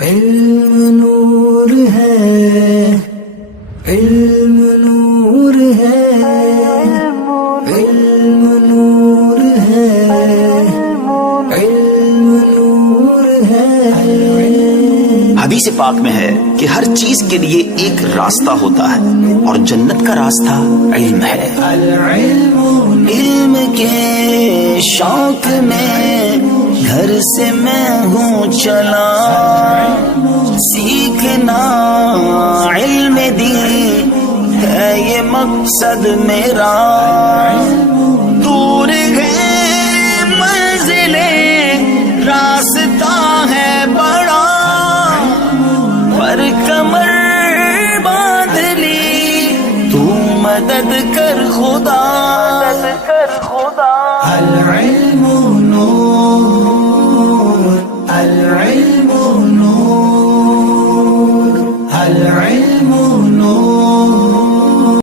علم نور ہے، علم نور ہے، علم نور ہے، علم نور ہے۔ حدیث پاک میں ہے کہ ہر چیز کے لیے ایک راستہ ہوتا ہے اور جنت کا راستہ علم ہے۔ علم کے شوق میں گھر سے میں ہوں چلا، سیکھنا علم دین ہے یہ مقصد میرا۔ دور ہے منزلیں راستہ ہے بڑا، پر کمر باندھ لی تو مدد کر خدا۔ العلم نور، العلم نور، العلم نور۔